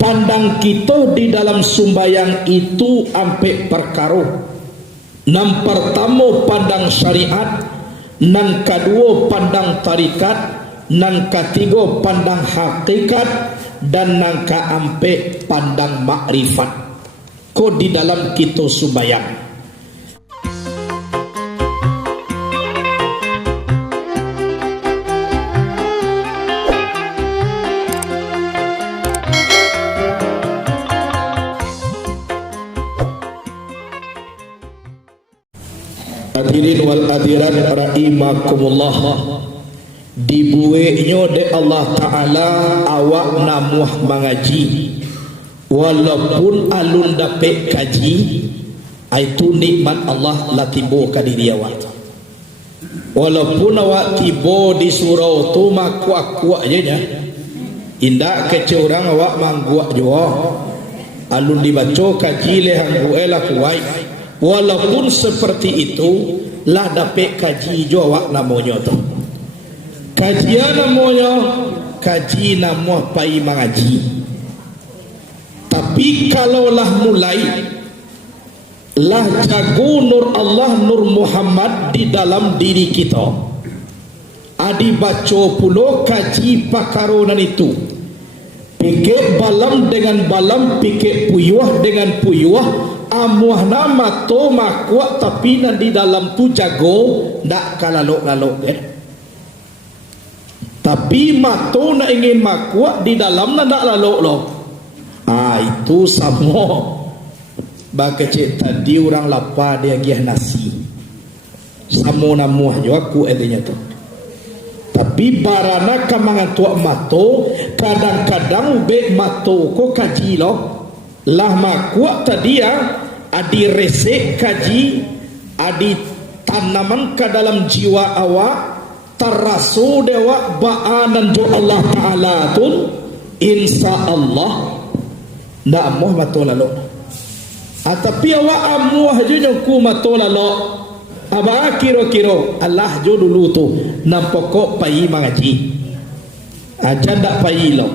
pandang kita di dalam sumbayang itu ampe perkara. Yang pertama pandang syariat, yang kedua pandang tarikat, yang ketiga pandang hakikat, dan yang keempat pandang makrifat. Ko di dalam kita sumbayang. Hadirin wal hadirat rahimakumullah, dibuatnya de Allah Ta'ala awak namuh mengaji walaupun alun dapat kaji, itu nikmat Allah lah tiba ke diri awak. Walaupun awak tiba di surau tu makuak-kuak je nya, indak kece orang awak mangguak jua alun dibaca kaji lehang buelah kuai. Walaupun seperti itu lah dapat kaji jawab namanya tu. Kajian namanya kaji nama pai mengaji. Tapi kalau lah mulai lah jago nur Allah nur Muhammad di dalam diri kita, adi baca pulo kaji pakaronan itu, pikir balam dengan balam, pikir puyuah dengan puyuah, amuah nama to makuat tapi nanti dalam tu jago ndak kalalok-lalok tapi mato nak ingin makuat di dalam ndak lalok-lalok. Itu sama bakecek tadi orang lapar dia giah nasi sama namuah juga aku adanya tu. Tapi barana kamangan tuak mato kadang-kadang be mato ko kaji lo lah makuat tadi ya, adi resek kaji, adi tanaman ke dalam jiwa awak, terasu dewa ba'anan do Allah Ta'ala tun, insya Allah ndak amuh matolalo. Tapi awak amuh je ku matolalo, aba kiro-kiro Allah jo dulu tu nampokok pai mengaji aja ndak pai lo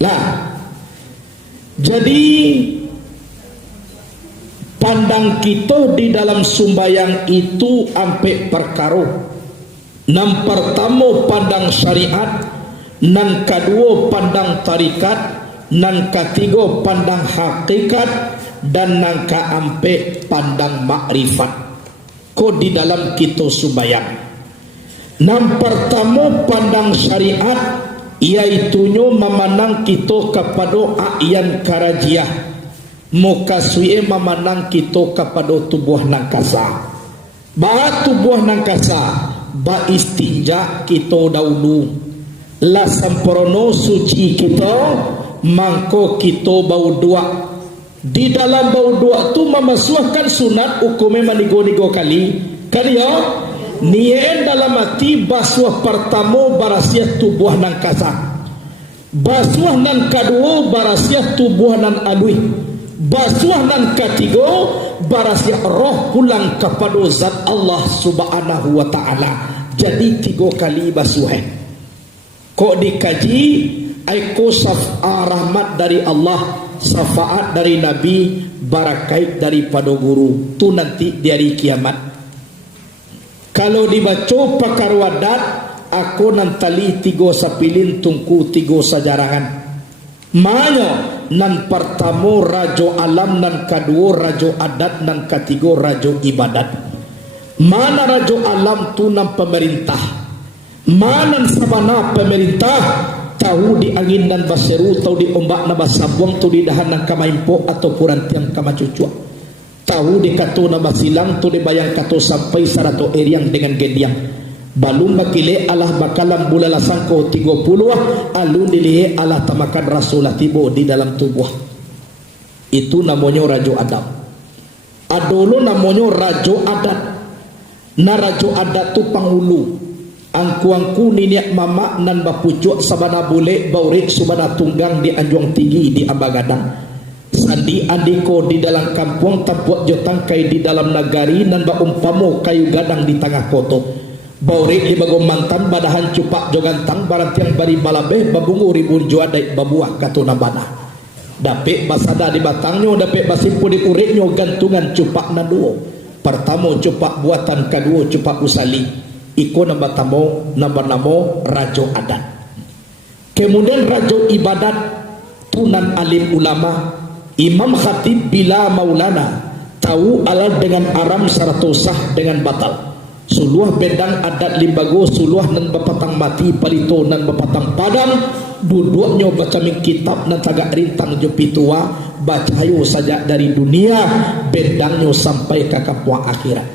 lah. Jadi pandang kita di dalam sumbayang itu ampe perkara. Yang pertama pandang syariat, yang kedua pandang tarikat, yang ketiga pandang hakikat, dan yang keempat pandang makrifat. Ko di dalam kita sumbayang. Yang pertama pandang syariat, iaitunya memanang kita kepada ayan karajiah, mukaswie memanang kita kepada tubuh nangkasa. Ba tubuh nangkasa ba istinja kita dahulu, la sempurna suci kita, mangko kita bau dua. Di dalam bau dua tu memasuhkan sunat hukumnya manigo-nigo kali ya. Nien dalam hati basuh pertama barasiah tubuh nan kasa, basuh nan kedua barasiah tubuh nan alui, basuh nan ketiga barasiah roh pulang kepada zat Allah Subhanahu wa Ta'ala. Jadi 3 kali basuh. Kok dikaji aiko syafaat rahmat dari Allah, syafaat dari Nabi, barakait daripada guru tu nanti di hari kiamat. Kalau dibaca pakar wadat, aku nantali 3 sapilin tungku 3 sajarangan. Manya nan pertama rajo alam, nan kedua rajo adat, nan ketiga rajo ibadat. Mana rajo alam tu nan pemerintah, mana sabana pemerintah tahu di angin dan baseru, tahu di ombak na basabwang, tahu di dahan nan kamaimpo atau purantiang kamacucua. Tahu di kato nama silang tu dibayang kato sampai 100 eriang dengan gendiang. Balum bakile Allah bakalam bulala sangko 30 alun dilihe Allah tamakan rasulah tibo di dalam tubuh. Itu namanya rajo adat. Adolo namanya rajo adat. Na rajo adat tu panghulu. Angku-angku niniak mama nan bapucuk sabana bule baurik subana tunggang di anjuang tinggi di Ambagadang. Sandi andiko di dalam kampung, tapuak jotang kai di dalam nagari, nan ba umpamo kayu gadang di tengah koto. Bauri di bagong mantan badahan cupak jogantang barang tiang bari balabeh babungu ribun jua daik babuah katuna bana. Dapik basada di batangnya, dapik basimpu di uriknya gantungan cupak na duo. Pertama cupak buatan, kedua cupak usali. Iko nambah namo rajo adat. Kemudian rajo ibadat tunan alim ulama Imam Khatib bila maulana tahu alal dengan aram sarato sah dengan batal. Suluah bedang adat limbago suluah nan bapatang mati palito nan bapatang padang duduknya baca min kitab nan tagak rintang jepitua bacayo saja dari dunia bedangnya sampai ke kapwa akhirat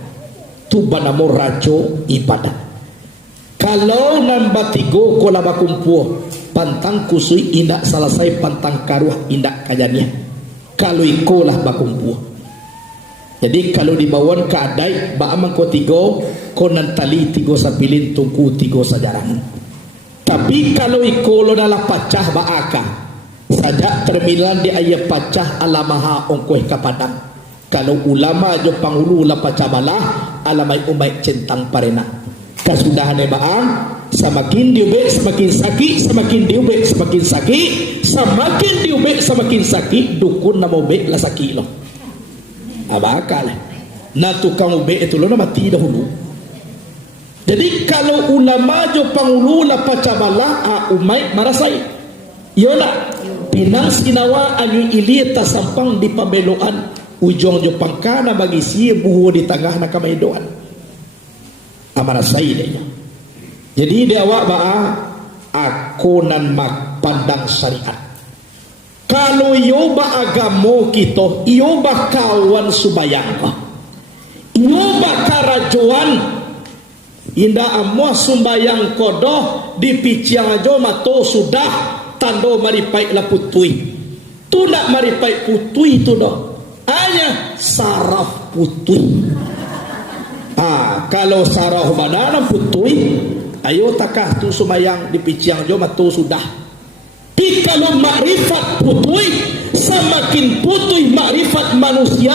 tu banamo rajo ibadat. Kalau nan batigo kola bakumpuo pantang kusui indak selesai pantang karuah indak kajania kalau ikolah bakumpuo. Jadi kalau dibawan ke adai baamang ko tigo konan tali tigo sapilin tungku tigo sajaran. Tapi kalau ikolo dalam pacah baaka saja terminal di ayat pacah alamaha ongkoh kapadang. Kalau ulama jo pangulu la pacah balah alamai umai centang parena. Kasudahan baang semakin diubek semakin sakit, semakin diubek semakin sakit, semakin diubek semakin sakit, dukun nama ubek lah sakit loh. Abakal na tukang ube itu lo mati dahulu. Jadi kalau ulama jo pangulu la pacabala umai marasai yola pinang sinawa agi ili tasampang di pambeloan ujung jo pangkana bagi si buhu di tengah na kamaidoan amarasai dia. Jadi dia awak baa aku nan mak pandang syariat. Kalau iyo ba agamo kita, iyo ba kawan subayang ka, iyo ba karajuan, inda amwa sumbayang kodoh di piciang ajo mato sudah tando maripai la putui, tu nak maripai putui tu doh, hanya saraf putui. Kalau saraf badan putui, ayo takah tu sumbayang di piciang ajo mato sudah. Kalau makrifat putui, semakin putui makrifat manusia,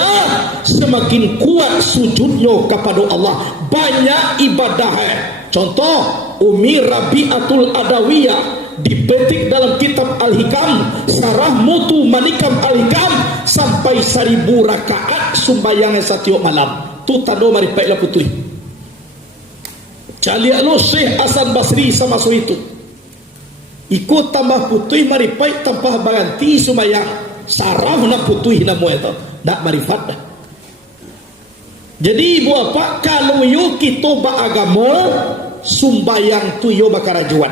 semakin kuat sujudnya kepada Allah. Banyak ibadah. Contoh Umi Rabi'atul Adawiyah dipetik dalam kitab Al-Hikam, Sarah Mutu Manikam Al-Hikam, sampai 1000 rakaat sumbayangnya setiap malam. Tu tando maripailah putui. Caliak lo Syekh Hasan Basri sama so itu. Ikut tambah putih maripai tanpa baranti sumayang saraf na putih na mo ito nak marifat dah. Jadi ibu apa kalau yo kita baagamo sumbayang tu yo bakarajuan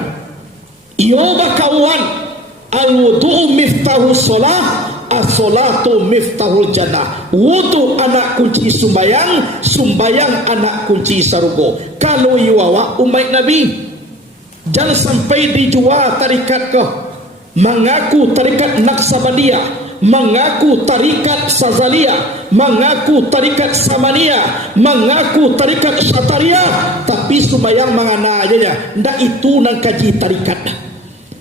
yo bakawan al-wudu miftahu solah as-solatu miftahul jannah. Wudu anak kunci sumbayang, sumbayang anak kunci sarugo. Kalau yo awak umat Nabi jangan sampai dijual tarikat kau mengaku tarikat Naqsabandiyah, mengaku tarikat Sazaliyah, mengaku tarikat Samaniyah, mengaku tarikat Syatariyah, tapi sembahyang mengana aja ndak itu nang kaji tarikat.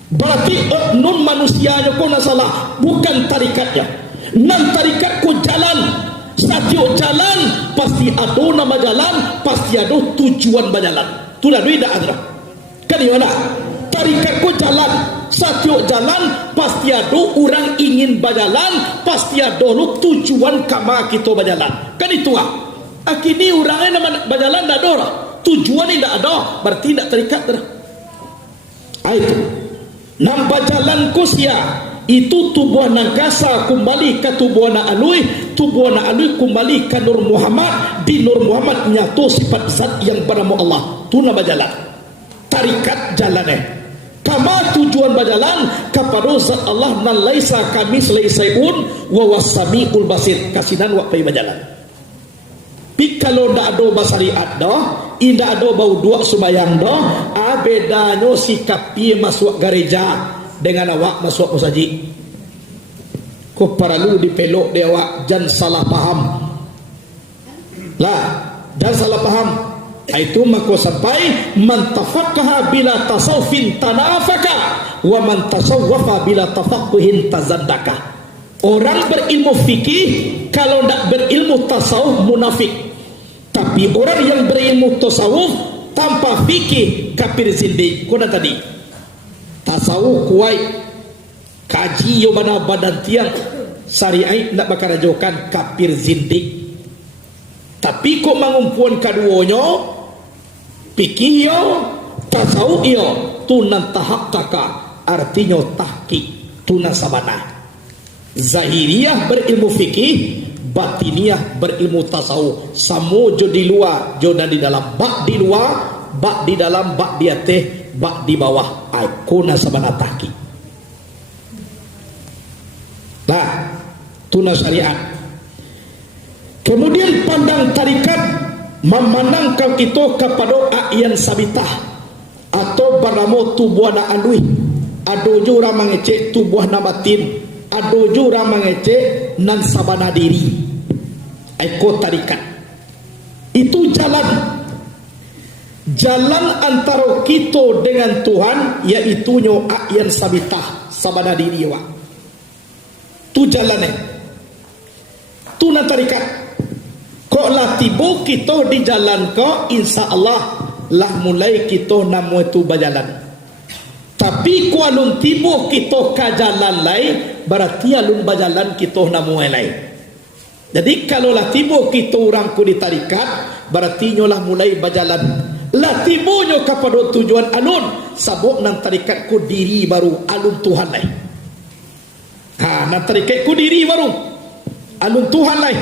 Berarti oknum manusianya kau nak salah, bukan tarikatnya. Nang tarikat ku jalan, setiap jalan pasti ada nama jalan, pasti ada tujuan berjalan. Itulah duit dak ada. Kan di mana? Tarikatku jalan, setiap jalan pasti ada orang ingin berjalan, pasti ada tujuan kama kita berjalan. Kan itu ah. Akini orangnya nama berjalan tak ada orang. Tujuan tidak ada, berarti tidak terikat dah. Itu. Nampak jalan kusia itu tubuh nangkasa kembali ke tubuh na alui kembali ke Nur Muhammad. Di Nur Muhammad nyatu sifat zat yang bernama Allah. Tu nama jalan. Tarikat jalannya kama tujuan berjalan kepada zat Allah nan laisa kamis laisaiun wa wasamiul basir kasinan wa pai berjalan. Pi kalau ndak ada basariat dah indak ada bau dua sembayang dah bedanya sikap piye masuk gereja dengan awak masuk masjid. Ko perlu dipelok dia awak jangan salah paham lah, jangan salah paham. Itu maka sampai man tafaqaha bila tasawufin tanafaka wa man tasawwafa bila tafaqquhin tazaddaka. Orang berilmu fikih kalau tidak berilmu tasawuf munafik. Tapi orang yang berilmu tasawuf tanpa fikih kafir zindik. Kuna tadi tasawuf kuai kaji yo bana badan tiang syariat nak bakarajokan kafir zindik. Tapi kok mangumpuan kaduonyo fikih yo tasawuf yo tunan tahaqqaqa artinya tahqiq tunan sabana. Zahiriyah berilmu fikih, batiniyah berilmu tasawuf. Samo jo di luar, jo di dalam. Bak di luar, bak di dalam, bak di atas, bak di bawah. Kuna sabana tahqiq. Nah, tuna syariat. Kemudian pandang tarikat memandang kau itu kepada a'yan sabitah atau bernama tubuh na andui. Ado jura mengecek tubuh na batin. Ado jura mengecek nan sabana diri. Eko tarikat. Itu jalan antara kita dengan Tuhan, yaitu nyo a'yan sabitah sabana diri wa. Tu jalannya. Tu nan tarikat. Kok lah tiba kita di jalan ko, insya Allah lah mulai kita namu itu berjalan. Tapi ku alun tiba kita ke jalan lain, berarti alun berjalan kita namu lain. Jadi kalau lah tiba kita orang ku di tarikat, berarti nyolah mulai berjalan. Lah tiba nyo kepada tujuan alun, sabuk nan tarikat ku diri baru alun Tuhan lain. Nan tarikat ku diri baru alun Tuhan lain.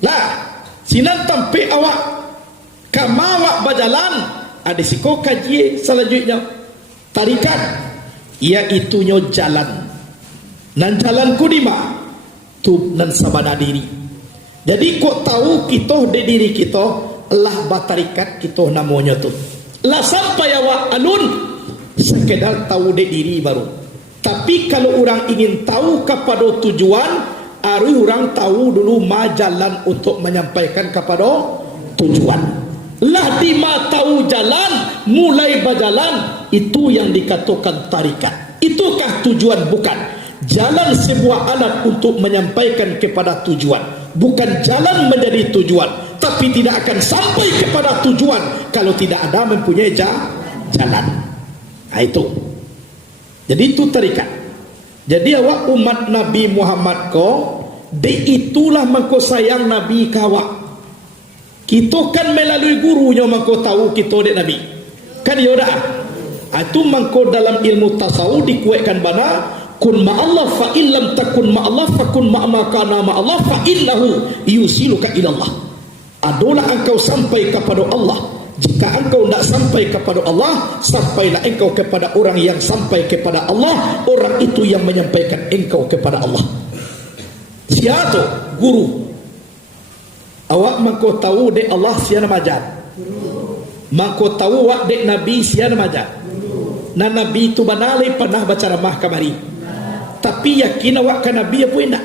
Lah sinan tampe awak kamawak berjalan ada siko kaji selanjutnya tarikat iaitu nyo jalan nan jalanku di ma tu nan sabana diri. Jadi kok tahu kita de diri kita lah batarikat kita namanya tu lah sampai awak alun sekedar tahu de diri baru. Tapi kalau orang ingin tahu kepada tujuan, orang tahu dulu jalan untuk menyampaikan kepada tujuan. Lah di ma tahu jalan mulai berjalan, itu yang dikatakan tarikat. Itukah tujuan? Bukan. Jalan sebuah alat untuk menyampaikan kepada tujuan, bukan jalan menjadi tujuan. Tapi tidak akan sampai kepada tujuan kalau tidak ada mempunyai jalan. Nah, itu. Jadi itu tarikat. Jadi awak umat Nabi Muhammad ko de itulah mangko sayang Nabi kawak. Kita kan melalui gurunya mangko tahu kita dek Nabi. Kan ya dah. Itu mangko dalam ilmu tasawuf dikuatkan bana kun ma Allah fa in lam takun ma Allah fa kun ma ma kana ma Allah fa innahu yusiluka ila Allah. Adalah engkau sampai kepada Allah. Jika engkau tidak sampai kepada Allah, sampailah engkau kepada orang yang sampai kepada Allah. Orang itu yang menyampaikan engkau kepada Allah. Siapa tu? Guru. Awak mangko tahu dek Allah siapa majar. Mangko tahu awak dek Nabi siapa majar. Nah Nabi itu banalai pernah baca ramah kamari. Tapi yakin awak kan Nabi apa enggak?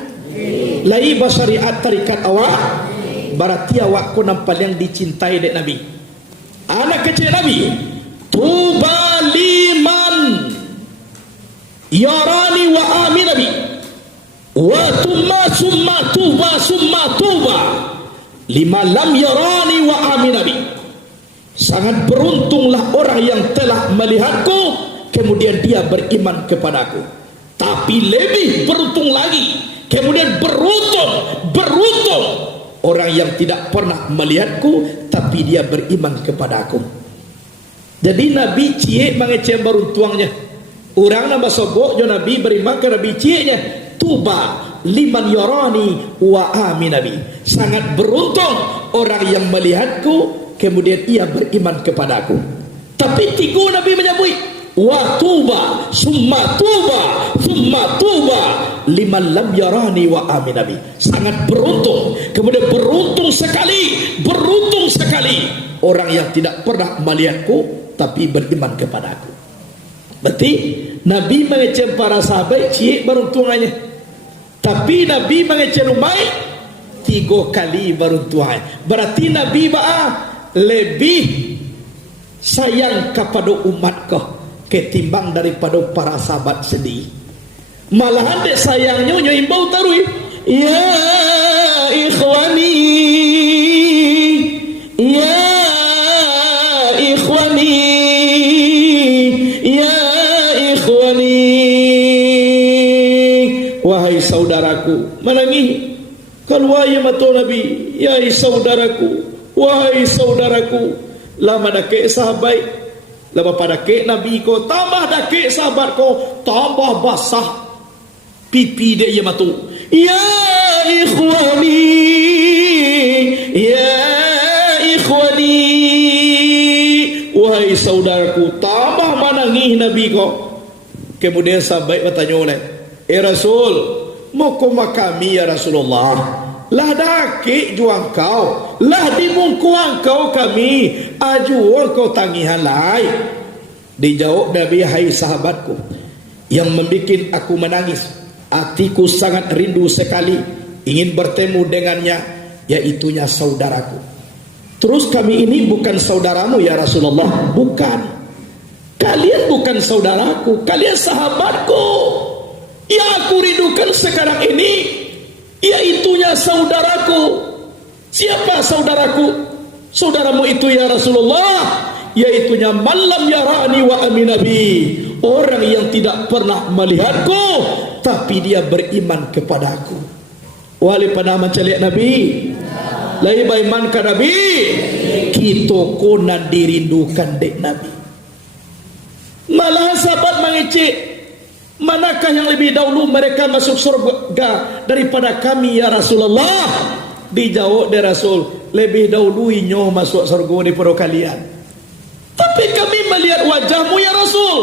Lai syariat tarikat awak, berarti awak ko nampak yang dicintai dek Nabi. Anak kecil Nabi, tuba liman yarani wa amin Nabi, wa summa tuba lima lam yarani wa amin Nabi. Sangat beruntunglah orang yang telah melihatku kemudian dia beriman kepadaku. Tapi lebih beruntung lagi, kemudian beruntung orang yang tidak pernah melihatku tapi dia beriman kepada aku. Jadi Nabi cie mengecem beruntuangnya. Orang nama sobok jo Nabi beriman ke Nabi cienya. Tuba liman yarani wa amin Nabi. Sangat beruntung orang yang melihatku kemudian ia beriman kepada aku. Tapi tiga Nabi menyebut wa tuba summa tuba liman lam yarani wa amin Nabi. Sangat beruntung, kemudian beruntung sekali orang yang tidak pernah melihatku tapi beriman kepada aku. Berarti Nabi mengecem para sahabat cie beruntungannya. Tapi Nabi mengecem umai 3 kali beruntungannya. Berarti Nabi lebih sayang kepada umatku ketimbang daripada para sahabat sendiri. Malahan dek sayangnya nyimbau tarui, ya ikhwani, ya wahai saudaraku, menangis keluar ya mata Nabi, ya saudaraku, wahai saudaraku, lama dakik sahabat, lama pada kek Nabi ko, tambah dakik sahabat ko, tambah basah pipi dia ya mata. Ya ikhwani, ya ikhwani, wahai saudaraku, tambah menangis Nabi ko. Kemudian sahabat bertanya oleh, Rasul, mau koma kami ya Rasulullah, lah dakik juang kau, lah dimungkuang kau kami, ajuang kau tangihan lai. Dijawab Nabi, hai sahabatku, yang membuat aku menangis, hatiku sangat rindu sekali ingin bertemu dengannya, yaitunya saudaraku. Terus kami ini bukan saudaramu ya Rasulullah. Bukan. Kalian bukan saudaraku, kalian sahabatku. Yang aku rindukan sekarang ini, yaitunya saudaraku. Siapa saudaraku? Saudaramu itu ya Rasulullah, yaitunya malam yarani wa aminabi, orang yang tidak pernah melihatku tapi dia beriman kepadaku. Wali pernah menceliak Nabi, lai baiman ke Nabi, kita konan dirindukan dek Nabi. Malah sahabat mengecek, manakah yang lebih dahulu mereka masuk surga daripada kami ya Rasulullah? Dijawab dari Rasul, lebih dahulu inyo masuk surga daripada kalian. Tapi kami melihat wajahmu ya Rasul,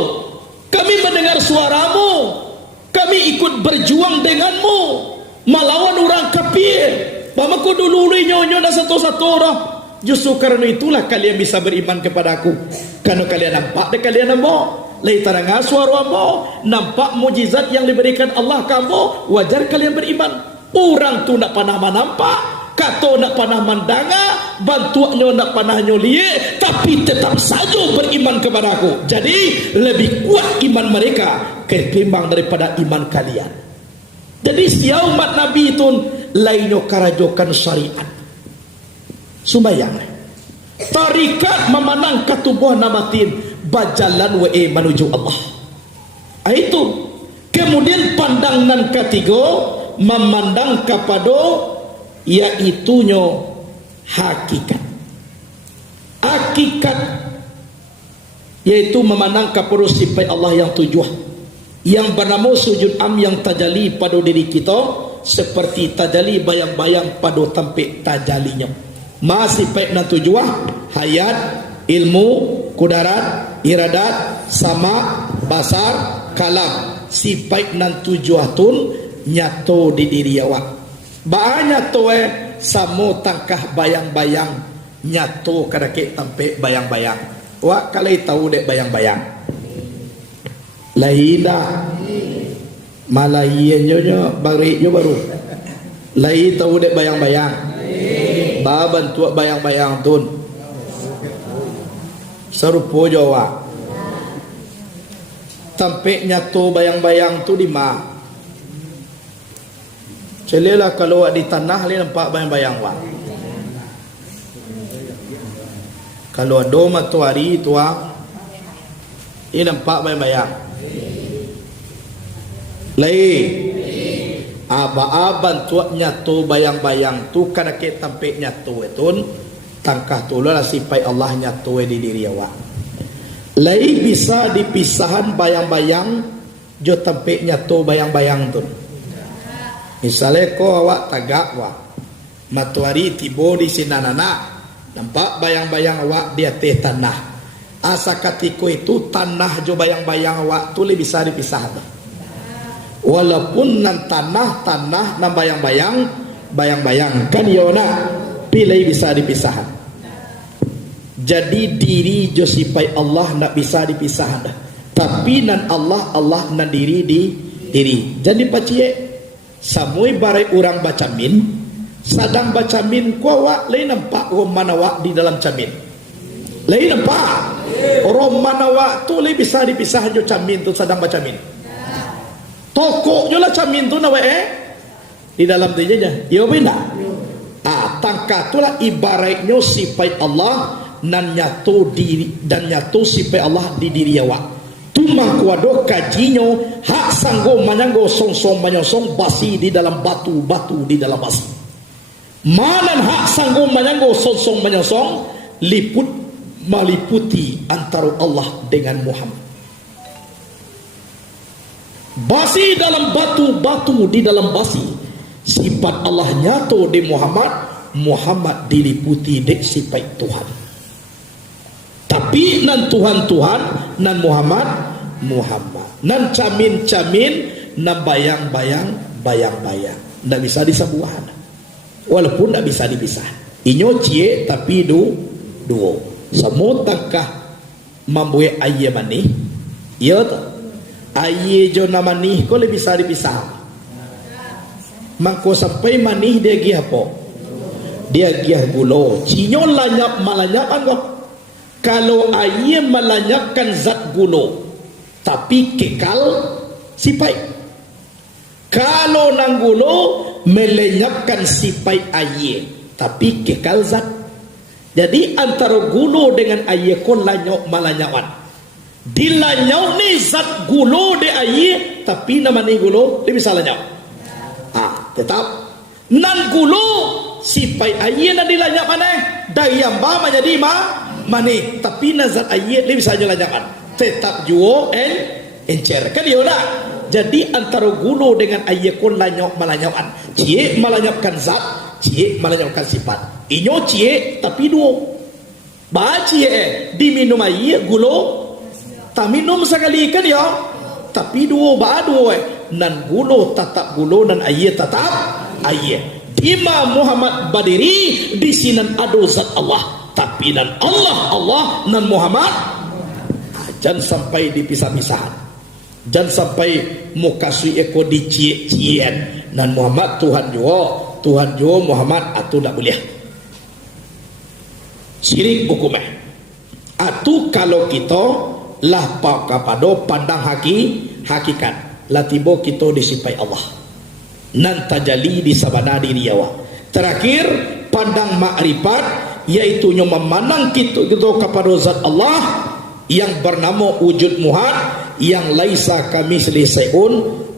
kami mendengar suaramu, kami ikut berjuang denganmu melawan orang kafir. Bamaku dulu inyo dah satu-satu orang. Justru karena itulah kalian bisa beriman kepada aku, karena kalian nampak dan kalian nampak lai taranga suaramu, nampak mujizat yang diberikan Allah kamu, wajar kalian beriman. Orang tu nak pernah menampak, kata nak pernah mendanga, bantuannya nak pernah nyolie, tapi tetap saja beriman kepada aku. Jadi lebih kuat iman mereka ketimbang daripada iman kalian. Jadi siau umat Nabi itu lainnya karajokan syariat. Sumbayang tarikat memanang ketubuh namatin bajalan wae menuju Allah. Itu kemudian pandangan ketiga memandang kepada yaitunya hakikat. Hakikat yaitu memandang kepada sifat Allah yang tujuh, yang bernama sujud am yang tajali pada diri kita seperti tajali bayang-bayang pada tempat tajalinya. Masih baik dan tujuan hayat, ilmu, kudarat, iradat, sama, basar, kalam. Si baik dan tujuan tun nyato di diri awak. Banyak tu samo tangkah bayang-bayang nyato kadake tempe bayang-bayang. Wak kalai tahu dek bayang-bayang. Lahida malahiannya bari baru. Lahi tahu dek bayang-bayang. Baban tua bayang-bayang tun serupa Jawa tempe nyato bayang-bayang tu di ma celelah kalau di tanah li nampak bayang-bayang wa. Kalau ada matahari tua ini nampak bayang-bayang lain. Aba-aban tuak nyato bayang-bayang tu kana ke tempe nyato etun tangkah tu lah sifat Allah nyato di diri awak. Lai bisa dipisahan bayang-bayang jo tempe nyato bayang-bayang tu. Misalnya ko awak tagak wa matahari tibo di sinanana, nampak bayang-bayang awak di atas tanah. Asa katiko itu tanah jo bayang-bayang awak tu lebih bisa dipisah. Walaupun nan tanah nan bayang-bayang kan yona pilih bisa dipisahkan. Jadi diri jo sifat Allah nak bisa dipisahkan. Tapi nan Allah nan diri di diri. Jadi pacie samui barai orang baca min, sadang baca min ko wa lain nampak mana wa di dalam camin. Lain nampak. Orang mana wa tu lebih bisa dipisahkan jo camin tu sadang baca min. Toko jola camin tu nawe di dalam tu aja. Yo benda. Tangka itulah ibaratnya sifat Allah nan nyato diri dan nyato sifat Allah di diri awak. Tumah kuado kajinya hak sanggup menyanggo song-song menyosong basi di dalam batu, batu di dalam basi. Mana hak sanggup menyanggo song-song menyosong meliputi antara Allah dengan Muhammad. Basi dalam batu, batu di dalam basi. Sifat Allah nyata di Muhammad, Muhammad diliputi dek sifat Tuhan. Tapi nan Tuhan-Tuhan, nan Muhammad, nan camin-camin, nan bayang-bayang, bayang-bayang. Nggak bisa disabuhan, walaupun nggak bisa dipisah. Inyo cie tapi duo. Semua tangkah membuat ayah manih, iya tak? Ayah jona manih kau lebih bisa dipisah. Mangko sampai manih dia gih apa? Dia gih gulo. Cinyo lanyap malanyap anggo. Kalau ayah melanyapkan zat gulo, tapi kekal sipai. Kalau nang gulo melenyapkan sipai ayah, tapi kekal zat. Jadi antara gulo dengan ayah kon lanyok malanyawan. Dilanyau ni zat gulo de ayah, tapi nama ni gulo dia bisa lanyau. Tetap nan gulo sipai ayah na dilanyap mana? Dayam ba menjadi mani, tapi nazat ayat dia bisa jalan-jalan. Tetap juo encer kan dia nak. Jadi antara gulo dengan ayat kon lanyok malanyawan. Cie malanyapkan zat, cie malanyapkan sifat. Inyo cie tapi duo. Ba cie diminum ayat gulo tak minum sekali kan ya. Tapi duo ba duo nan gulo tetap gulo, nan ayat tetap ayat. Imam Muhammad Badiri di sinan ado zat Allah, tapi dan Allah nan Muhammad. Jangan sampai dipisah-pisahan, jangan sampai mukasui eko dicie-cien nan Muhammad Tuhan juga Muhammad atau tak boleh. Syirik hukumnya atu kalau kita lah pak kapado pandang hakikat lah tiba kita disipai Allah nan tajali di sabana diri yawa. Terakhir pandang makrifat, yaitu memandang kita kepada zat Allah yang bernama wujud muhad, yang laisa kamitsli syai'un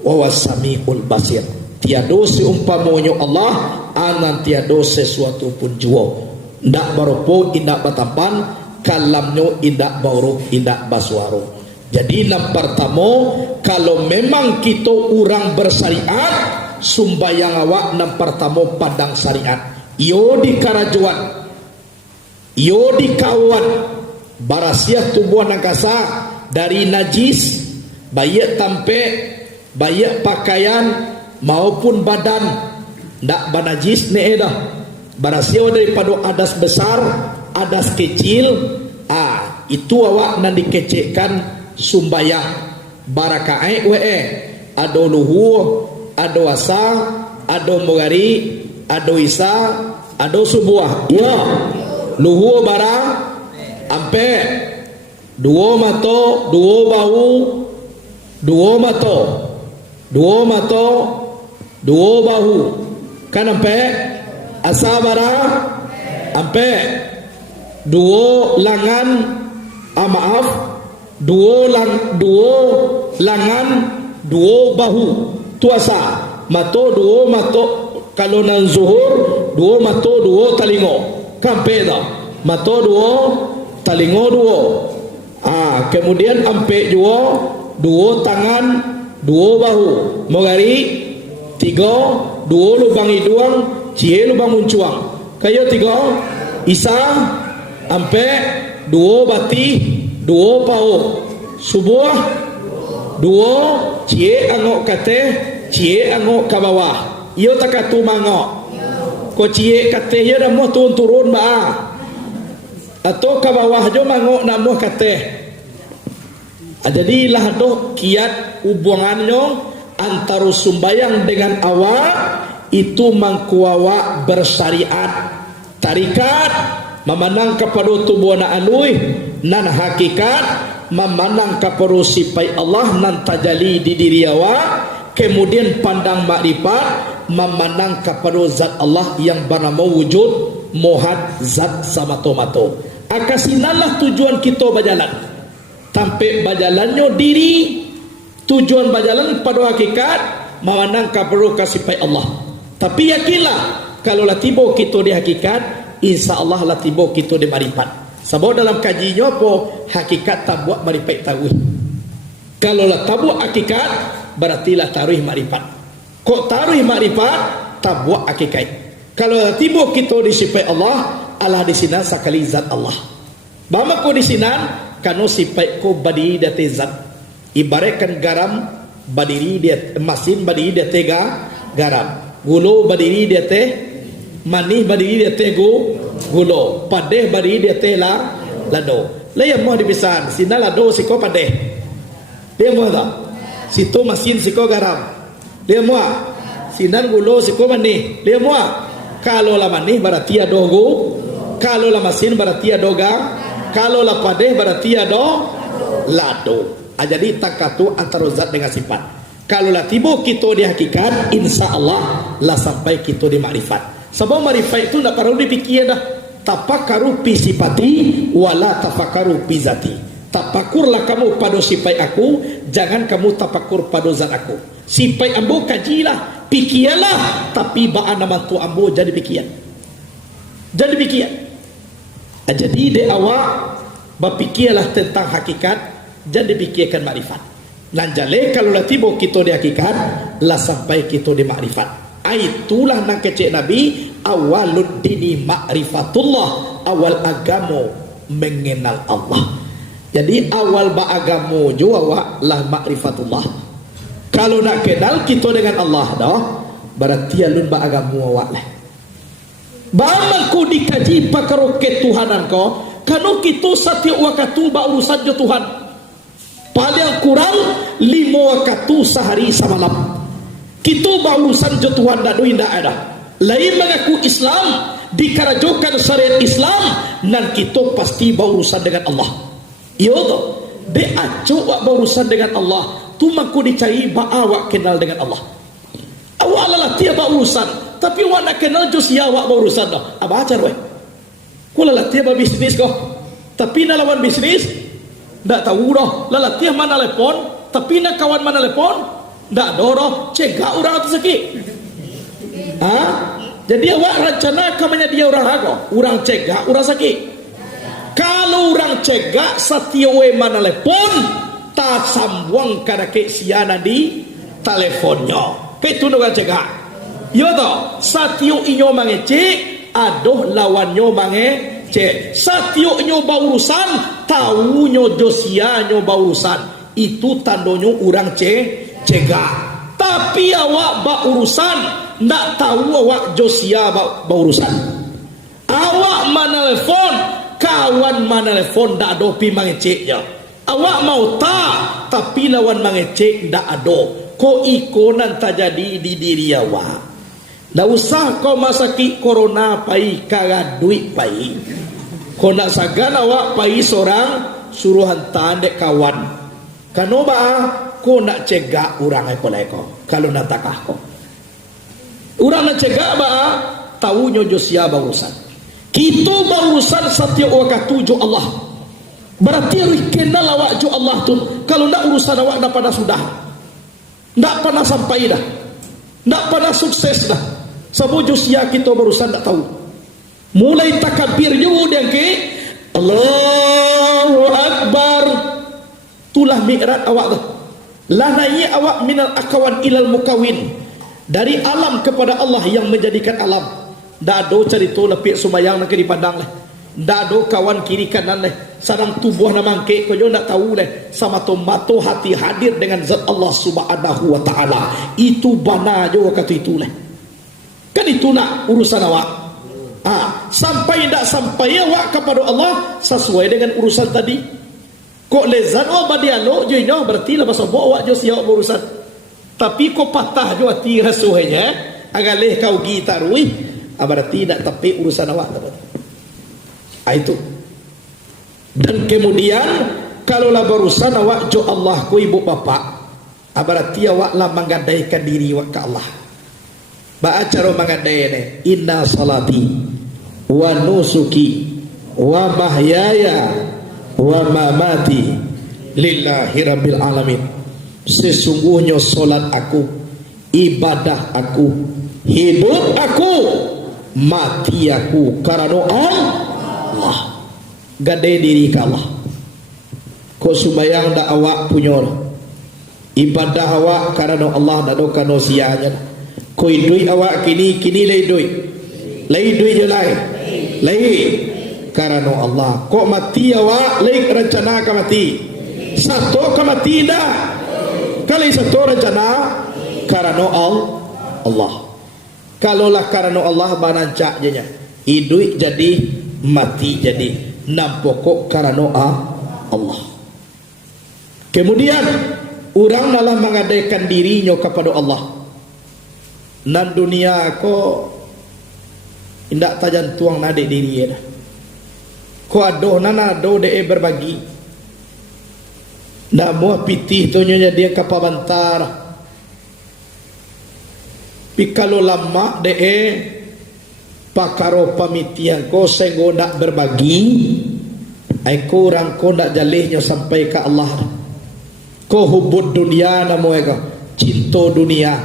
wa wasamiul basir. Tiada seumpamanya Allah, anan tiada sesuatu pun jua. Ndak barupo indak batampan, kalamnya indak bauru indak baswaro. Jadi yang pertama, kalau memang kita orang bersyariat, sumbayang awak yang pertama pandang syariat. Yo di karajuan, yo di kawan, barasiah tubuh angkasa dari najis, baik tampe, baik pakaian maupun badan, ndak banajis ne dah. Barasiah daripada adas besar, adas kecil, itu awak nan dikecekkan sumbayang barakae ado luhur, ado asa, ado mogari, ado isa, ado subuah. Ya, luhur barang ampe, duo mato, duo bahu, duo mato, duo bahu, kan ampe, asa barang ampe, duo langan, maaf, duo langan, duo bahu, tuasa, mato, duo mato, kalau nan zuhur, duo mato, duo talingo, kampeda, mato, duo talingo, duo. Kemudian ampe duo tangan, duo bahu, mogari, tiga, duo lubang hidung, cie lubang muncuang, kayo tiga, isa, ampe, duo bati, duo pau, subuh, duo, cie angok kate, cie angok ke bawah. Iyo tak katu mangok. Ko cie kate ya dah mau turun ba. Atau ke bawah jo mangok nak mau kate. Jadi lah doh kiat hubungannya antara sumbayang dengan awak itu mangkuawa bersyariat tarikat, memandang kepada tubuh na alui nan hakikat, memandang kepada sifat Allah nan tajali di diri awak, kemudian pandang makrifat, memandang kepada zat Allah yang bernama wujud muhad, zat samato-mato. Akasinalah tujuan kita berjalan. Sampai berjalannya diri Tujuan berjalan pada hakikat memandang perlu kasih Allah. Tapi yakinlah kalau lah tiba kita di hakikat, insya-Allah lah tiba kita di marifat. Sebab dalam kajinya apa hakikat tak buat marifat tahu. Kalau lah tabu hakikat berarti lah taruh marifat. Kok taruh marifat tak buat hakikat. Kalau lah tiba kita di sifat Allah, Allah di sini sekali zat Allah. Bama ko di sini kanu sifat ko badi date zat. Ibaratkan garam berdiri dia masin berdiri dia tega garam, gula berdiri dia teh manis berdiri dia teh gula, padeh berdiri dia teh lado. Layan mau dipisan sina lado siko padeh dia mau tak situ masin siko garam dia mau sinan gula siko manis dia mau. Kalau la manis berarti ada kalau la masin berarti ada kalau la padeh berarti ada lado. Jadi takatu antara zat dengan sifat. Kalau lah tiba kita di hakikat, insya Allah lah sampai kita di makrifat. Sebab makrifat itu tak perlu dipikir dah. Tafakkaru fi sifati wala tafakkaru fi zati. Tafakurlah kamu pada sifat aku, jangan kamu tafakur pada zat aku. Sifat ambo kajilah, pikirlah, tapi ba'an nama tu ambo jadi pikir. Jadi pikir. Jadi di awak berfikirlah tentang hakikat, jangan dipikirkan makrifat. Lanjale kalau lah tiba kita di hakikat, lah sampai kita di makrifat. Itulah nang kecek Nabi, awalud dini ma'rifatullah, awal agama mengenal Allah. Jadi awal agama jo awak lah ma'rifatullah. Kalau nak kenal kita dengan Allah dah, berarti alun agama awak lah. Bagaimana kau dikaji pakar ketuhanan kau? Kalau kita setiap waktu urusan jo Tuhan. Paling kurang 5 waktu sehari semalam. Kita berurusan je Tuhan tak indah ada. Lain mengaku Islam dikerajokan syariat Islam dan kita pasti berurusan dengan Allah. Iya tu. Be acu awak berurusan dengan Allah. Tu maku dicari awak kenal dengan Allah. Awak adalah tiap berurusan, tapi awak nak kenal jo sia awak berurusan dah. Apa ajar weh? Kula lah tiap bisnis kau. Tapi nak lawan bisnis tak tahu dah, lalatih mana telepon, tapi nak kawan mana telepon, tak ada dah, cegak orang tu sakit. Jadi awak rencana kamanya dia orang cegak, orang sakit. Kalau orang cegak, setiawe mana telepon, tak sambung kada ke siana di teleponnya. Itu orang cegak. Ya toh, satio inyo mangecek, aduh lawannya mangecek. Satio inyo baurusan, tahu nyo josia nyo baurusan, itu tandonyo orang cegak. Tapi awak baurusan ndak tahu awak josia baurusan. Awak mana telepon, kawan mana telepon ndak ada pi mangeceknya. Awak mau tak, tapi lawan mangecek ndak ada. Ko ikonan terjadi di diri awak. Ndak usah kau masaki corona pai kagak duit pai. Kau nak sagan awak pai seorang suruh hantar dek kawan. Kanoba kau nak cegak orang ai polai kau. Kalau nak takah kau. Orang nak cegak ba tahu nyo josia baurusan. Kita baurusan setiap waktu jo Allah. Berarti harus kenal awak jo Allah tu. Kalau nak urusan awak dah pada sudah. Tak pernah sampai dah. Tak pernah sukses dah. Sebab josia kita berurusan tak tahu. Mulai takbir juga dia ke Allahu Akbar. Itulah mi'raj awak tu. Lah naik awak minal akawan ilal mukawin. Dari alam kepada Allah yang menjadikan alam. Tak ada cerita lepik sumayang nak di padang lah. Tak ada kawan kiri kanan lah. Sarang tubuh nama angkik kau juga tak tahu lah. Sama tomato hati hadir dengan zat Allah subhanahu wa ta'ala. Itu bana juga kata itulah. Kan itu nak urusan awak. Sampai tak sampai awak kepada Allah sesuai dengan urusan tadi. Kok lezat awak berdialog je ini berarti lah pasal awak je siap urusan. Tapi kok patah je hati rasuhnya agar leh kau gitarui berarti tak tepi urusan awak. Itu. Dan kemudian kalau lah berurusan awak jo Allah ku ibu bapa berarti awak lah menggadaikan diri awak ke Allah. Cara mengadai ni inna salati wa nusuki wa mahyaya wa mamati lillahi rabbil alamin. sesungguhnya solat aku, ibadah aku, hidup aku, mati aku karena Allah. Gade diri ke Allah. Ko sumbayang da awak punya, ibadah awak karena Allah, dak do kano sianya. Ko idui awak kini lay dui je lay karena Allah. Ko mati awak lay rencana ka mati. Satu ka mati dah. Kali satu rencana karena Allah. Kalaulah karena Allah banancak je nya. Hidup jadi, mati jadi. Nampokok karena Allah. Kemudian orang dalam mengadakan dirinya kepada Allah. Nan dunia ko indak tajan tuang nade diri dah. Ko adoh nana do de berbagi. Ndak mau pitih tu nyonya dia kapabantar. Pikalo lama de pakaro pamitian ko senggo ndak berbagi. Ai kurang ko ndak jalihnya sampai ke Allah. Ko hubud dunia namo ego, cinta dunia,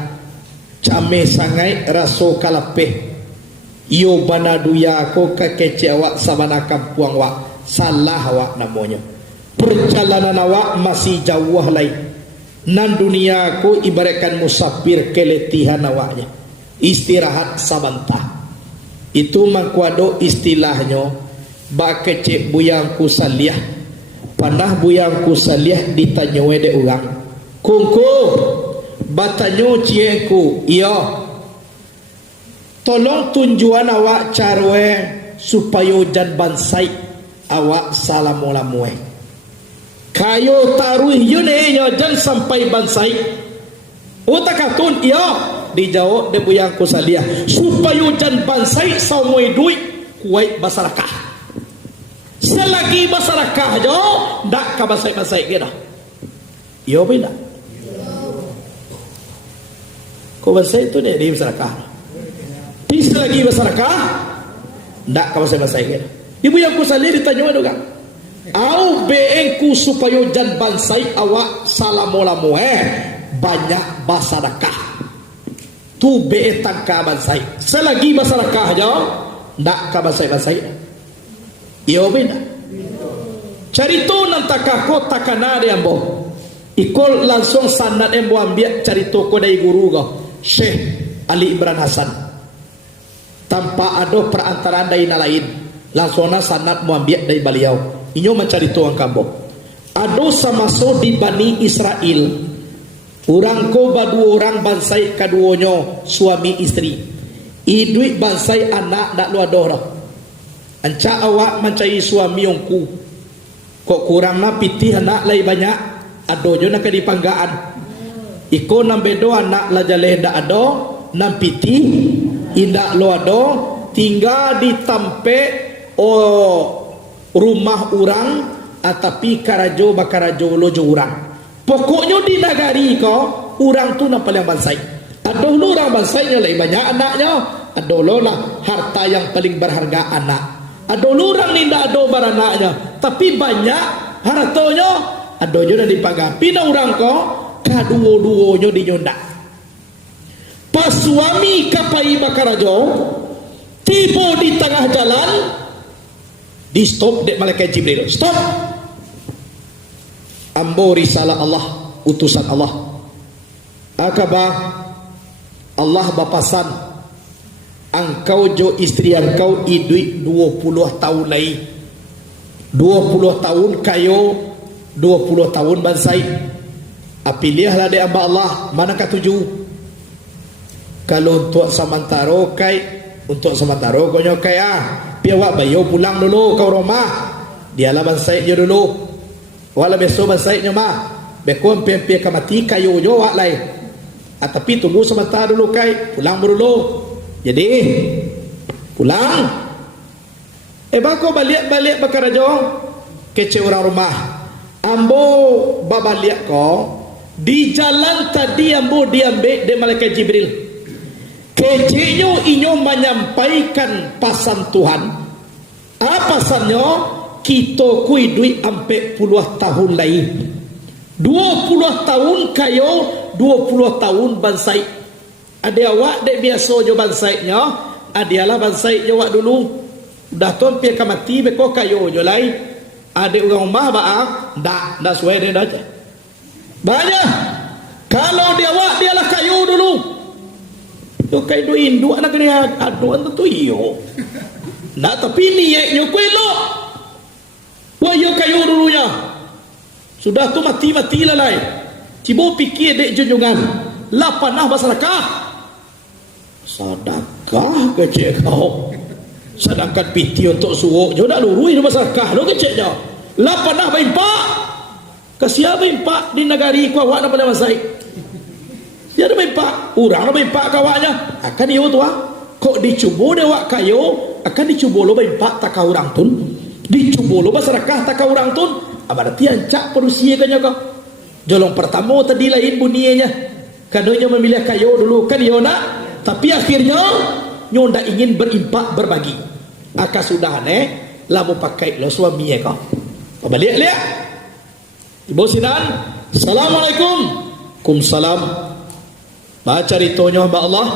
came sangai raso kalapeh. Iyo banaduya ko kakece awak sabana kampuang wak, salah awak namanya. Perjalanan awak masih jauh lagi. Nan dunia ko ibaratkan musafir keletihan awaknya. Istirahat sabantah. Itu mangkuado istilahnya ba kece buyangku saliyah. Panah buyangku salih ditanya wede orang. Kungku batanyo ciengku, iya. Tolong tunjuan awak carwe supaya jan bansai awak salamulamuwe. Kayo taruh yune jan sampai bansai. Utakatun iya dijawab de buyangku salih supaya jan bansai saumoi duit kuai masyarakat. Selagi masyarakat jo dak ka basai-basai kita. Yo benda. Ko basai itu dia di masyarakat. Di selagi masyarakat dak ka basai-basai kita. Ibu yang ku salih ditanya wado kan. Au beengku supaya jan bansai awak salamolamu banyak masyarakat. Tu beetang ka bansai. Selagi masyarakat jo dak ka basai-basai. Iyo beda. Carito nang takako takana de ambo. Ikol langsung sanad embo ambiak carito ko dari guru ko Syekh Ali Imran Hasan. Tanpa ada perantaraan dari lain. Langsung sanad mo ambiak dari beliau. Inyo mencarito ang kambo. Ado sama so di Bani Israel. Urang ko badu orang bansai kaduonyo suami istri. Idui bansai anak dak lu adoro. Anca awak mencari suami yongku. Kok kurang na pitih anak lay banyak. Ado jo na kadipanggaan. Iko nang bedo anak la jaleh da ado. Nang pitih indak lo ado. Tinggal di tampe rumah orang. Atapi karajo bakarajo lojo orang. Pokoknya di nagari ko orang tu nang paling bansai. Ado lo orang bansainya lay banyak anaknya. Ado lo lah harta yang paling berharga anak. Ado lurang ni ndak ado baranaknya, tapi banyak hartonya. Ado jo na dipagapi na urang ko kaduo-duonyo di nyonda. Pas suami kapai bakarajo tiba di tengah jalan, di stop dek malaikat Jibril. Stop. Ambo risalah Allah, utusan Allah. Akabah Allah bapasan engkau jo istri engkau idui 20 tahun lagi. 20 tahun kayo 20 tahun bansai. Pilihlah de amba Allah mana katuju. Kalau untuk samantaro kai untuk samantaro konyo kaya piawak bayo pulang dulu kau rumah. Dialah bansai je dulu. Wala beso bansai nyo mah. Bekon pempe kamati kayo jo wak lai. Tapi tunggu sementara dulu kai pulang dulu. Jadi pulang. Bako balik bakarajo kece orang rumah. Ambo babaliak ko di jalan tadi ambo diambil de malaikat Jibril. Kecenyo inyo menyampaikan pasan Tuhan. Apa pasannya? Kita kuidui ampe puluh tahun lagi. 20 tahun kayo, 20 tahun bansai. Ada awak dek biasa jo bansainya, adialah bansai jo awak dulu. Dah tuan pia mati beko kayo jo lai. Ada orang rumah baak, dak suai dia dah. Banyak. Kalau dia awak dialah kayo dulu. Yo kayo induk anak dia aduan tu iyo. Nak tapi niatnya ku elok. Wah yo kayo dulunya. Sudah tu mati lah lai. Cibo fikir dek junjungan. Lah panah bersedekah. Sedekah kecil kau. Sedangkan piti untuk suruh je dah lurui dia bersedekah lo kecilnya. Lah panah baimpak. Kasihan baimpak di negari ku awak nak pada masai. Dia ada baimpak. Orang nak baimpak kawaknya. Akan dia tu ah. Kok dicubo dia awak kayo, akan dicubo lo baimpak tak kau orang tun. Dicubo lo bersedekah tak kau orang tun. Berarti ancak perusia kanya kau. Jolong pertama tadi lain bunyinya. Kadonya memilih kayo dulu kan yo nak. Tapi akhirnya nyo ndak ingin berimpak berbagi. Aka sudah lah mau pakai lo suami kau. Balik lihat. Ibu Sinan, Assalamualaikum. Kumsalam. Baca ritonya hamba Allah.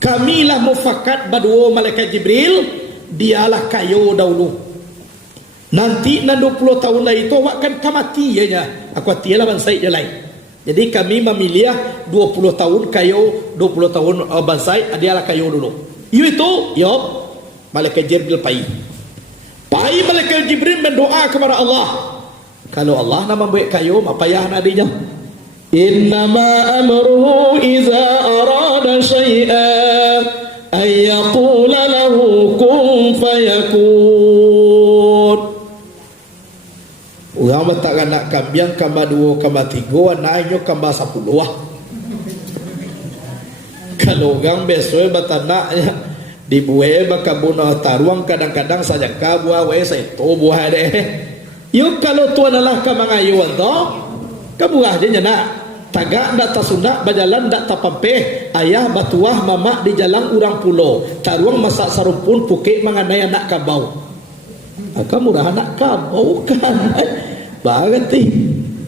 Kamilah mufakat badua malaikat Jibril. Dialah kayo dahulu. Nanti nan 20 tahun lah itu awak kan kamati ya. Aku hatilah bansai je lain. Jadi kami memilih 20 tahun kayo, 20 tahun bansai, dialah kayo dulu. Itu yo malaikat Jibril pai malaikat Jibril mendoa kepada Allah. Kalau Allah nak membuat kayo, apa payah nadinya. Innama amruhu iza arada syai'an ay yaqula lahu kun fayakun. Orang tak nak kambiang kambah 2 kambah 3 naiknya kambah 10 lah. Kalau orang besok batanak dibuai bakabun taruang kadang-kadang saja ka buah we seto buah deh. Yuk kalau tuan adalah ka mangayuan to ka buah je nyana. Tagak ndak tasunda bajalan ndak tapampeh ayah batuah mama di jalan urang pulo taruang masak sarupun pukek mengenai anak kabau. Aka murah anak kabau kan. Bagati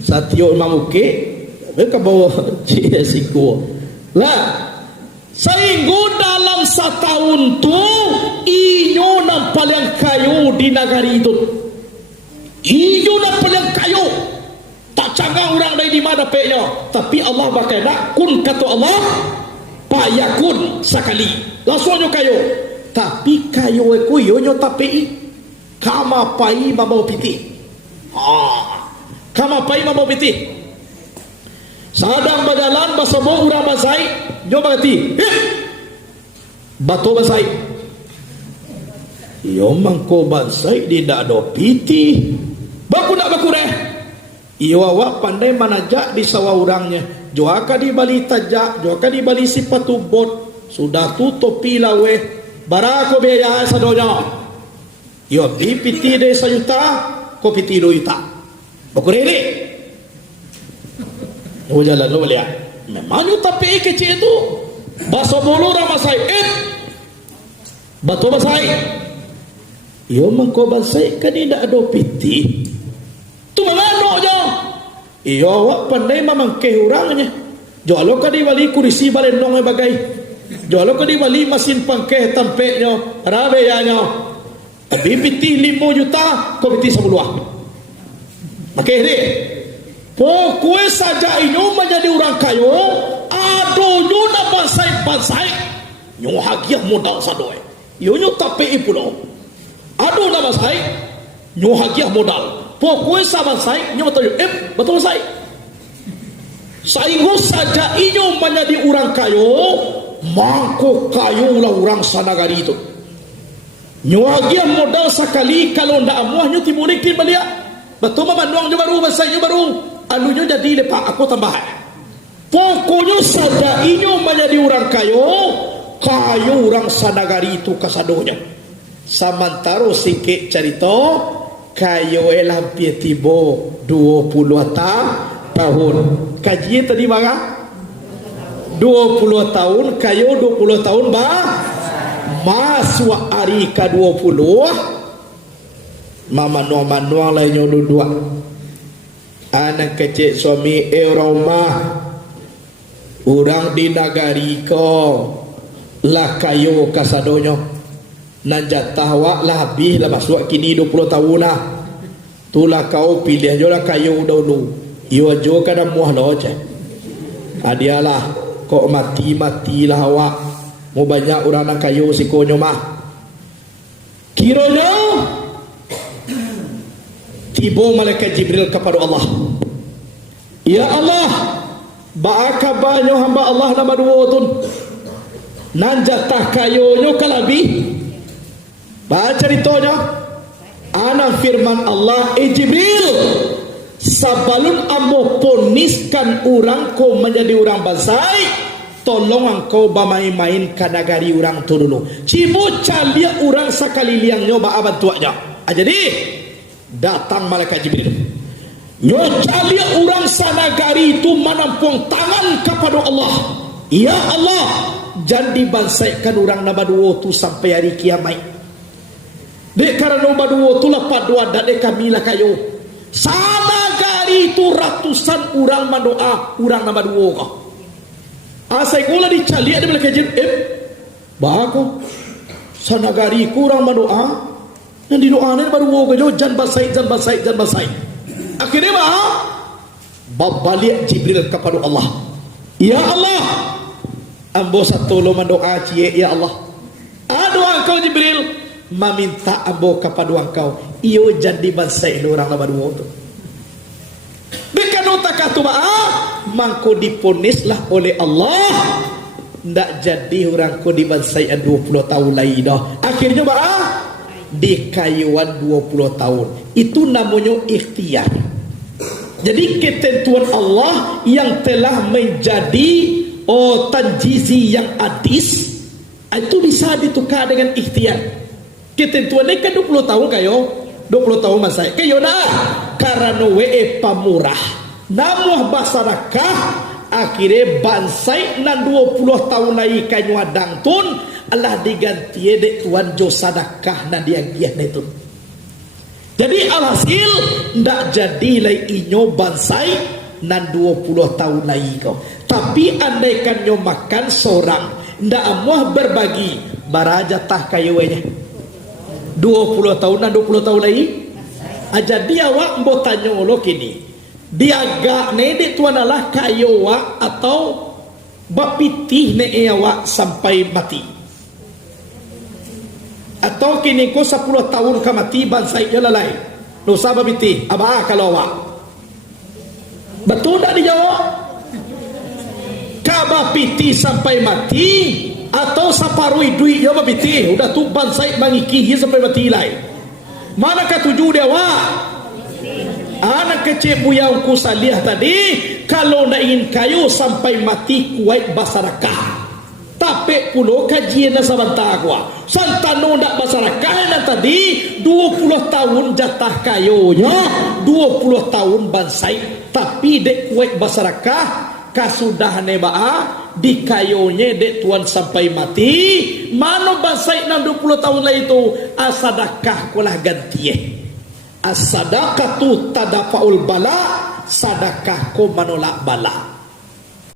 satyo mamuke mereka bawa siku lah sehingga dalam setahun tu inyo nampak yang kayu di negari itu inyo nampak yang kayu tak canggah orang dari di mana peknya tapi Allah bakal nak kun kata Allah payakun sekali langsungnya kayu tapi kayu aku yonyo tapi kama pai babau piti kama pai babau piti sadang berjalan basabo urang basai nyoba hati batu basai yo mangko basai di dak do piti baku nak bakureh iyo awak pandai manajak di sawah urangnya joaka di bali tajak joaka di bali sipatu bot sudah tu topi lawe barako beya sadonya yo bi piti de sayuta ko piti do ita bakureh ni oh jalan lo lihat memang itu tapi kecil itu baso bolu ramasai batu basai yo mangko basai kan tidak ada piti tu mangano jo iyo awak pandai mamangkeh orangnya jolo ka di wali kurisi balenong bagai jolo ka di wali mesin pangkeh tampeknya rabeyanya tapi piti 5 juta ko piti 10 makeh ni pokoknya saja ini menjadi orang kayu aduh nyuna bansai nyu hagiah modal sadoe yo nyu tapi pulau aduh na bansai nyu hagiah modal pokoknya sa bansai nyu betul bansai sehingga saja ini menjadi orang kayu mangko kayu lah orang sanagari itu nyu hagiah modal sekali kalau ndak amuah nyu timulikin balik betul mamanduang nyu baru bansai nyu baru anunya jadi lepak aku tambah pokoknya saja ini menjadi orang kayu orang sanagari itu kasadonya samantaro singkit cerita kayu lampir tibo 20 tahun kaji tadi marah 20 tahun kayu 20 tahun masuk hari ke 20 mama nuang lainnya dua Anak kecil suami rumah orang di nagari ko lah kayo kasadonyo nan jatah wak lah habis lah masuk kini 20 tahun lah tulah kau pilih jo lah kayo dulu iyo jo kada muah lo je adialah kok mati lah awak mau banyak orang nak kayo si konyo mah kiranya tiba malaikat Jibril kepada Allah. Ya Allah, ba'aka banyo hamba Allah nama dua tun. Nan jatah kayonyo kalabi. Baca ceritanya. Ana firman Allah, Jibril, sabalun ambo poniskan orang ko menjadi orang bansai, tolong engkau bermain-main ke negari orang tu dulu. Cibo calia orang sekali liang nyoba abad tuaknya. Jadi datang malaikat Jibril nyocalia orang sanagari itu menampung tangan kepada Allah. Ya Allah, jangan dibansaikan orang nama dua tu sampai hari kiamat. Dek karena nama dua tu lapat dua dan dek kami lah kayo sanagari itu ratusan orang mendoa orang nama dua kau asai gula dicalia di malaikat Jibril bagus sanagari kurang mendoa yang didoakan baru woga jan basai. Akhirnya balik Jibril kepada Allah. Ya Allah, ambo satu lo mendoa cie ya Allah. Doa engkau Jibril meminta ambo kepada engkau. Iyo jadi basai orang lama dua tu. Bekan utak tu mangko diponislah oleh Allah. Ndak jadi orang ko dibasai 20 tahun lagi dah. Akhirnya di kayuan 20 tahun. Itu namanya ikhtiar. Jadi ketentuan Allah yang telah menjadi tanjizi yang adis itu bisa ditukar dengan ikhtiar. Ketentuan ini kan 20 tahun kayo 20 tahun masa kayo dah karena pamurah namuh masyarakat akhirnya bansai nan 20 tahun lagi kayu adang tun Allah diganti dek tuan jo sadakah na dia giah itu. Jadi alhasil ndak jadi lai inyo bansai nan 20 tahun lagi kau. Tapi andaikan nyo makan seorang ndak amuah berbagi baraja tah kayuenya 20 tahun nan 20 tahun lagi aja dia awak mbo tanyo lo kini dia gak ne dek tuan Allah kayu awak atau bapitih ne awak sampai mati. Atau kini ko 10 tahun kamati bansai je lalai. No sabab biti abah kalau awak. Betul tak dijawab? Kabah piti sampai mati atau saparui duit ya piti. Udah tu bansai mangiki sampai mati lai. Manakah tuju dia awak? Anak kecil buyang ku salih tadi kalau nak ingin kayu sampai mati kuat masyarakat. Tapi pulau kajian sebentar gua. Santano ndak masyarakat nan tadi 20 tahun jatah kayonya, 20 tahun bansai. Tapi dek kuat masyarakat kasudah nebaa di kayonya dek tuan sampai mati. Mano bansai 20 tahun lah itu asadakah kulah ganti. Asadakah tu tadafaul bala, sadakah ko manolak bala.